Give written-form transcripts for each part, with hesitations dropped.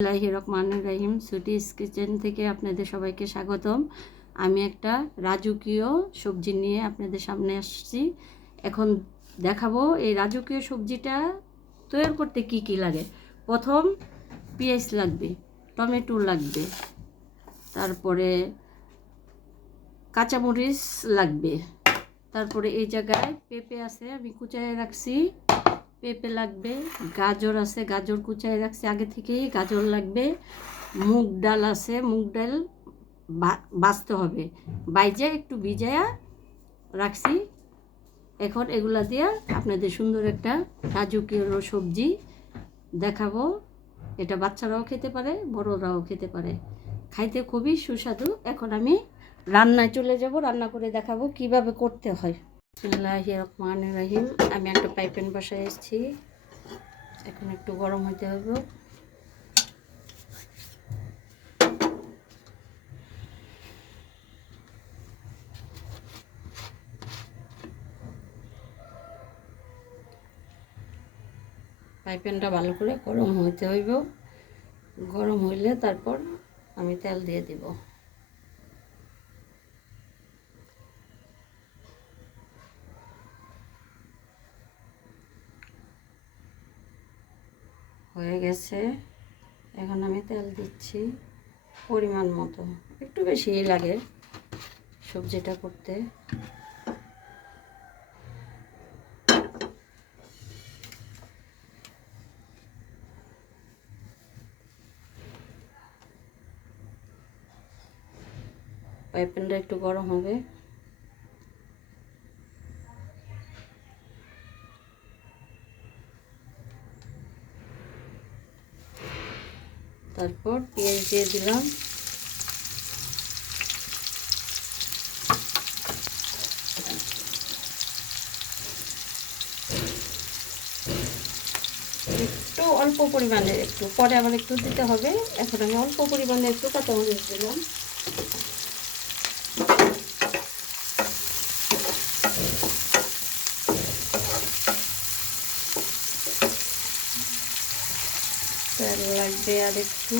বিসমিল্লাহির রহমানির রহিম। সুটিস কিচেন থেকে আপনাদের সবাইকে স্বাগতম। আমি একটা রাজকীয় সবজি নিয়ে আপনাদের সামনে আসছি। এখন দেখাবো এই রাজকীয় সবজিটা তৈরি করতে কি কি লাগে। প্রথম পেঁয়াজ লাগবে, টমেটো লাগবে, তারপরে কাঁচামরিচ লাগবে, তারপরে এই জায়গায় পেঁপে আছে আমি কুচায় রাখছি, পেঁপে লাগবে, গাজর আছে গাজর কুচায় রাখছি আগে থেকেই, গাজর লাগবে, মুগ ডাল আছে, মুগ ডাল বাছতে হবে, বাইজা একটু ভিজায়া রাখছি। এখন এগুলা দিয়ে আপনাদের সুন্দর একটা রাজকীয় সবজি দেখাবো। এটা বাচ্চারাও খেতে পারে, বড়রাও খেতে পারে, খাইতে খুবই সুস্বাদু। এখন আমি রান্নায় চলে যাব, রান্না করে দেখাবো কিভাবে করতে হয়। বিসমিল্লাহির রহমানির রহিম। আমি একটা পাইপেন বসায় এসেছি, এখন একটু গরম হতে হবে। পাইপেনটা ভালো করে গরম হইতে হইব, গরম হইলে তারপর আমি তেল দিয়ে দিব। হয়ে গেছে, এখন আমি তেল দিচ্ছি পরিমাণ মতো, একটু বেশিই লাগে সবজিটা করতে। পাইপেনটা একটু গরম হবে, তারপর পেঁয়াজ দিয়ে দিলাম, একটু অল্প পরিমাণে, একটু পরে আবার একটু দিতে হবে। এখন আমি অল্প পরিমাণে একটু কাঁচামরিচ দিলাম, তেল লাগবে আর একটু,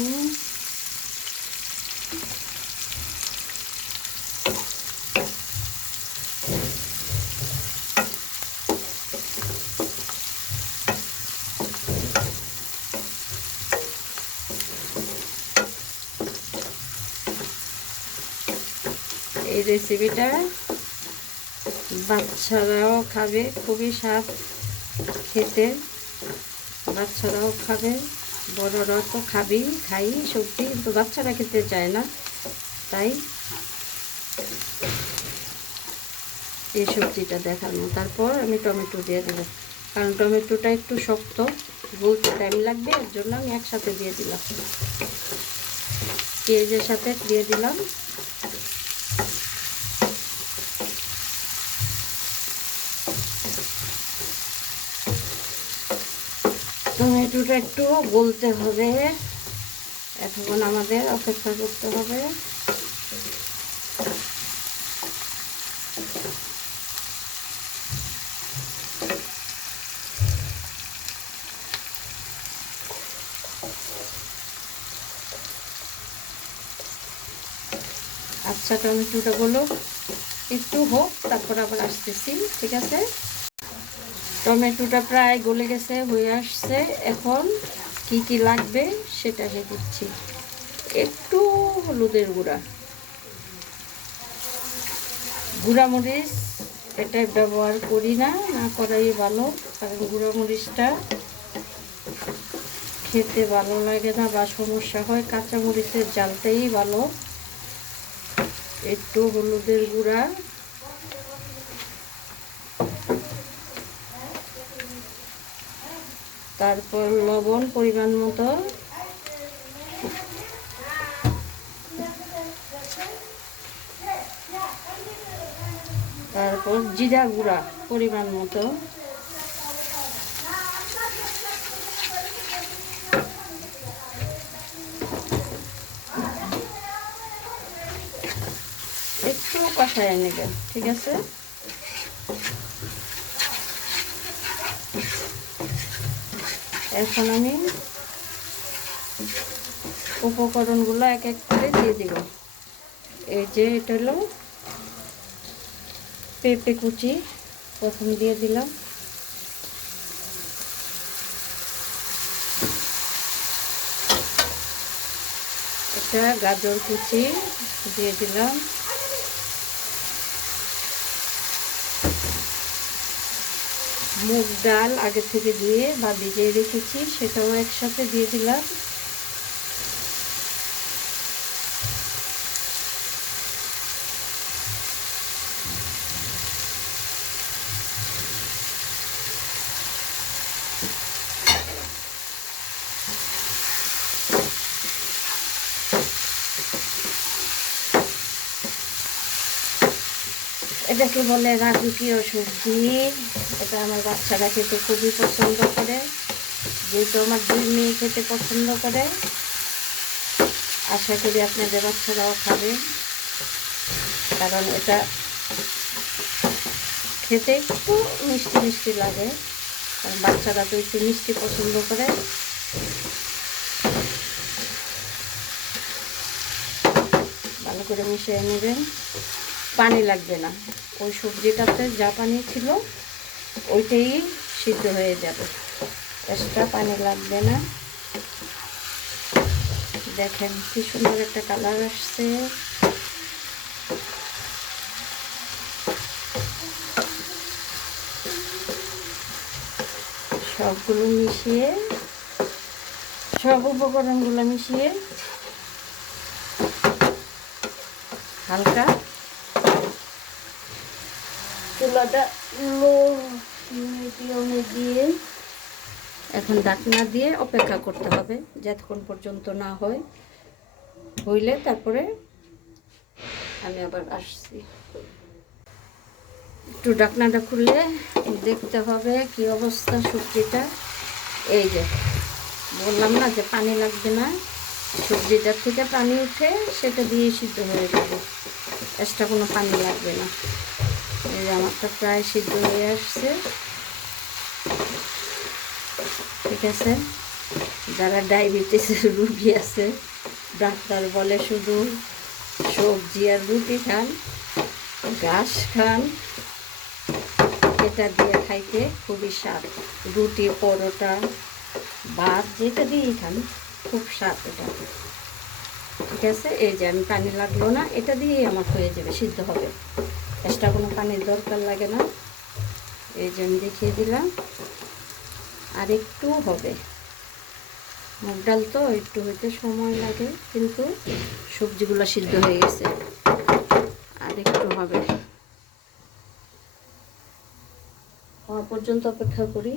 এই রেসিপিটা বাচ্চারাও খাবে, খুবই স্বাদ খেতে, বাচ্চারাও খাবে, বড়রা তো খাবেই, খাই সবজি, কিন্তু বাচ্চারা খেতে চায় না, তাই এই সবজিটা দেখানো। তারপর আমি টমেটো দিয়ে দেবো, কারণ টমেটোটা একটু শক্ত, গলতে টাইম লাগবে, এর জন্য আমি একসাথে দিয়ে দিলাম, পেঁয়াজের সাথে দিয়ে দিলাম। টমেটোটা একটু গলতে হবে, এখন আমাদের অপেক্ষা করতে হবে। আচ্ছা, টমেটোটা গুলো একটু হোক, তারপর আবার আসতেছি, ঠিক আছে? টমেটোটা প্রায় গলে গেছে, হয়ে আসছে। এখন কি কি লাগবে সেটা দিচ্ছি। একটু হলুদের গুঁড়ামরিচ, এটা ব্যবহার করি না, না করাই ভালো, কারণ গুঁড়ামরিচটা খেতে ভালো লাগে না বা সমস্যা হয়, কাঁচামরিচের জালটাই ভালো। একটু হলুদের গুঁড়া, তারপর লবণ পরিমাণ মতো, তারপর জিরা গুঁড়া পরিমাণ মতো, একটু কষায় নেবেন, ঠিক আছে? এখন আমি উপকরণগুলো এক এক করে দিয়ে দিব। এই যে এটা হলো পেঁপে কুচি, প্রথম দিয়ে দিলাম। এটা গাজর কুচি দিয়ে দিলাম। মুগ ডাল আগে থেকে ধুয়ে বা ভিজিয়ে রেখেছি, সেটাও একসাথে দিয়ে দিলাম। এটাকে বলে রাজকীয় সবজি। এটা আমার বাচ্চারা খেতে খুবই পছন্দ করে, যেহেতু আমার 2 মেয়ে খেতে পছন্দ করে, আশা করি আপনাদের বাচ্চারাও খাবে। কারণ এটা খেতে একটু মিষ্টি মিষ্টি লাগে, কারণ বাচ্চারা তো একটু মিষ্টি পছন্দ করে। ভালো করে মিশিয়ে নেবেন, পানি লাগবে না। ওই সবজিটাতে যা পানি ছিল ওইটাই সিদ্ধ হয়ে যাবে, এক্সট্রা পানি লাগবে না। দেখেন কি সুন্দর একটা কালার আসছে। সবগুলো মিশিয়ে, সব উপকরণগুলো মিশিয়ে হালকা চুলাটা লো মিডিয়ামে দিয়ে এখন ঢাকনা দিয়ে অপেক্ষা করতে হবে যতক্ষণ পর্যন্ত না হয়। হইলে তারপরে আমি আবার আসছি। একটু ঢাকনাটা খুলে দেখতে হবে কি অবস্থা সবজিটা। এই যে বললাম না যে পানি লাগবে না, সবজিটার থেকে পানি উঠে সেটা দিয়ে সিদ্ধ হয়ে যাবে, এক্সট্রা কোনো পানি লাগবে না। এই যে আমারটা প্রায় সিদ্ধ হয়ে আসছে। ঠিক আছে, যারা ডায়াবেটিসের রুগী আছে, ডাক্তার বলে শুধু সবজি আর রুটি খান, ঘাস খান, এটা দিয়ে খাইতে খুবই স্বাদ। রুটি, পরোটা, ভাত যেটা দিয়েই খান খুব স্বাদ এটা। ঠিক আছে, এই যে আমি পানি লাগলো না, এটা দিয়েই আমার হয়ে যাবে, সিদ্ধ হবে, এক্সট্রা কোনো পানির দরকার লাগে না। এই যে আমি দেখিয়ে দিলাম, আর একটু হবে। মুগ ডাল তো একটু হইতে সময় লাগে, কিন্তু সবজিগুলো সিদ্ধ হয়ে গেছে, আর একটু হবে। হওয়া পর্যন্ত অপেক্ষা করি।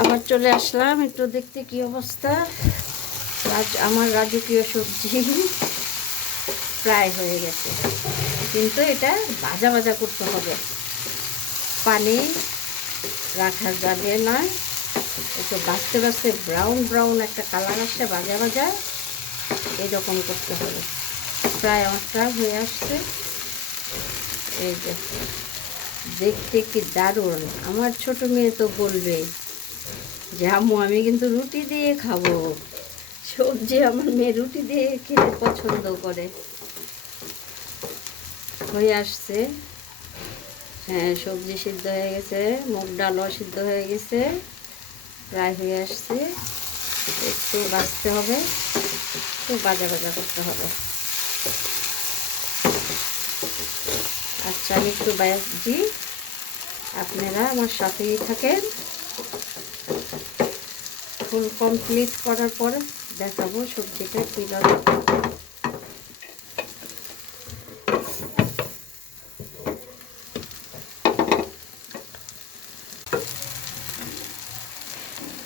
আবার চলে আসলাম একটু দেখতে কি অবস্থা। আমার রাজকীয় সবজি প্রায় হয়ে গেছে, কিন্তু এটা ভাজা ভাজা করতে হবে, পানি রাখা যাবে না। একটু ভাজতে ভাজতে ব্রাউন ব্রাউন একটা কালার আসছে, ভাজা ভাজা এরকম করতে হবে। প্রায় আমারটা হয়ে আসছে। এই যে দেখতে কি দারুণ। আমার ছোট মেয়ে তো বলবে যে আম্মু আমি কিন্তু রুটি দিয়ে খাবো। সবজি আমার মেয়ে রুটি দিয়ে খেতে পছন্দ করে। হয়ে আসছে, হ্যাঁ সবজি সিদ্ধ হয়ে গেছে, মুগ ডালও সিদ্ধ হয়ে গেছে, প্রায় হয়ে আসছে। একটু ভাজতে হবে, একটু ভাজা ভাজা করতে হবে। আচ্ছা আমি একটু ভাজি, আপনারা আমার সাথেই থাকেন। ফুল কমপ্লিট করার পর দেখাবো সবজিটা কীভাবে।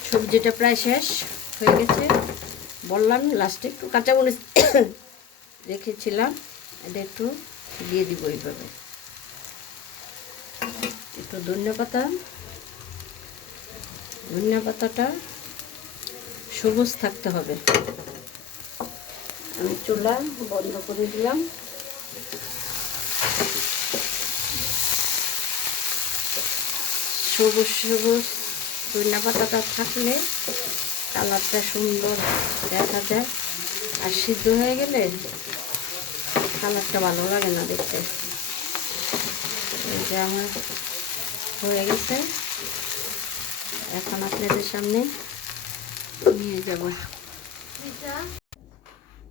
সবজিটা প্রায় শেষ হয়ে গেছে, বললাম লাস্টে একটু কাঁচামরিচ রেখেছিলাম, এটা একটু দিয়ে দিব এইভাবে। একটু ধনিয়া পাতাটা সবুজ থাকতে হবে। আমি চুলা বন্ধ করে দিলাম। সবুজ সবুজ ধনিয়া পাতাটা থাকলে কালারটা সুন্দর দেখা যায়, আর সিদ্ধ হয়ে গেলে কালারটা ভালো লাগে না দেখতে। এই যে আমার হয়ে গেছে, এখন আপনাদের সামনে নিয়ে যাব।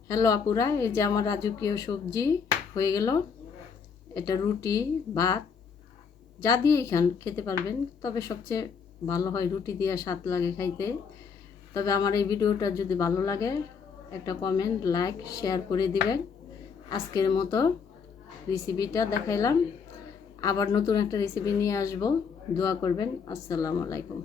হ্যালো আপুরা, এই যে আমার রাজকীয় সবজি হয়ে গেল। এটা রুটি, ভাত যা দিয়েই খান খেতে পারবেন, তবে সবচেয়ে ভালো হয় রুটি দিয়ে, স্বাদ লাগে খাইতে। তবে আমার এই ভিডিওটা যদি ভালো লাগে একটা কমেন্ট, লাইক, শেয়ার করে দিবেন। আজকের মতো রেসিপিটা দেখাইলাম, আবার নতুন একটা রেসিপি নিয়ে আসব। দোয়া করবেন। আসসালামু আলাইকুম।